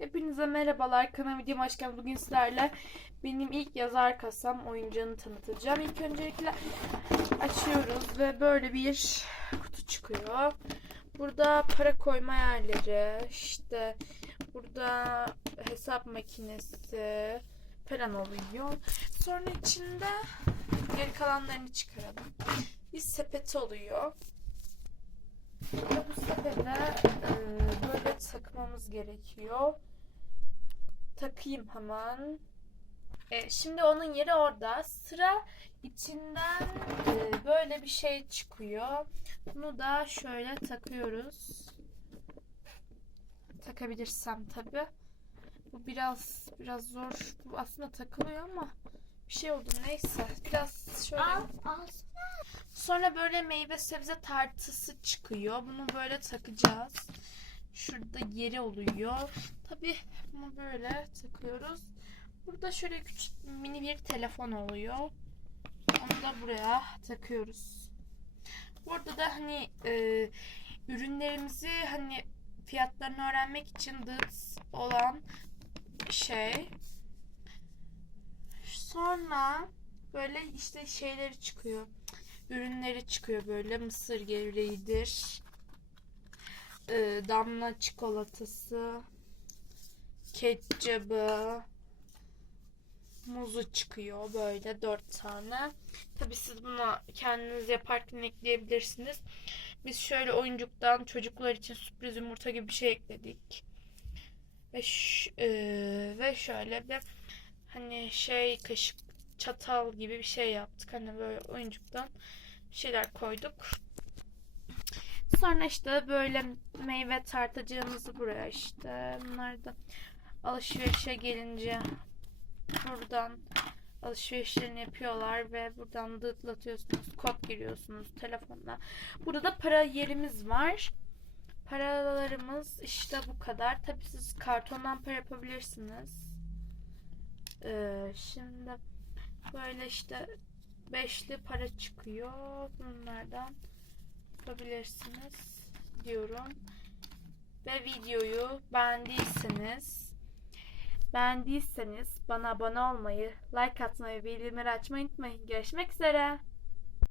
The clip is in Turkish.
Hepinize merhabalar. Kanal videoma hoş. Bugün sizlerle benim ilk yazar kasam oyuncağını tanıtacağım. İlk öncelikle açıyoruz ve böyle bir kutu çıkıyor. Burada para koyma yerleri, işte burada hesap makinesi falan oluyor. Sonra içinde geri kalanlarını çıkaralım. Bir sepeti oluyor. Ve bu sepete böyle takmamız gerekiyor. Takayım hemen. E, şimdi onun yeri orada. Sıra içinden e, böyle bir şey çıkıyor. Bunu da şöyle takıyoruz. Takabilirsem tabi. Bu biraz biraz zor. Bu aslında takılıyor ama bir şey oldu neyse. Biraz şöyle. Al, al. Sonra böyle meyve sebze tartısı çıkıyor. Bunu böyle takacağız. Şurada yeri oluyor. Tabi bunu böyle takıyoruz. Burada şöyle küçük mini bir telefon oluyor. Onu da buraya takıyoruz. Burada da hani e, ürünlerimizi hani fiyatlarını öğrenmek için dıt olan şey. Sonra böyle işte şeyleri çıkıyor ürünleri çıkıyor böyle mısır gevreğidir e, damla çikolatası ketçabı muzu çıkıyor böyle dört tane tabi siz bunu kendiniz yaparken ekleyebilirsiniz biz şöyle oyuncuktan çocuklar için sürpriz yumurta gibi bir şey ekledik ve e, ve şöyle bir hani şey kaşık çatal gibi bir şey yaptık. Hani böyle oyuncuktan şeyler koyduk. Sonra işte böyle meyve tartacağımızı buraya işte. Bunlar da alışverişe gelince buradan alışverişlerini yapıyorlar ve buradan dıtlatıyorsunuz, kod giriyorsunuz telefonla. Burada da para yerimiz var. Paralarımız işte bu kadar. Tabii siz kartondan para yapabilirsiniz. Ee, şimdi Böyle işte beşli para çıkıyor. Bunlardan yapabilirsiniz diyorum. Ve videoyu beğendiyseniz beğendiyseniz bana abone olmayı, like atmayı bildirimleri açmayı unutmayın. Görüşmek üzere.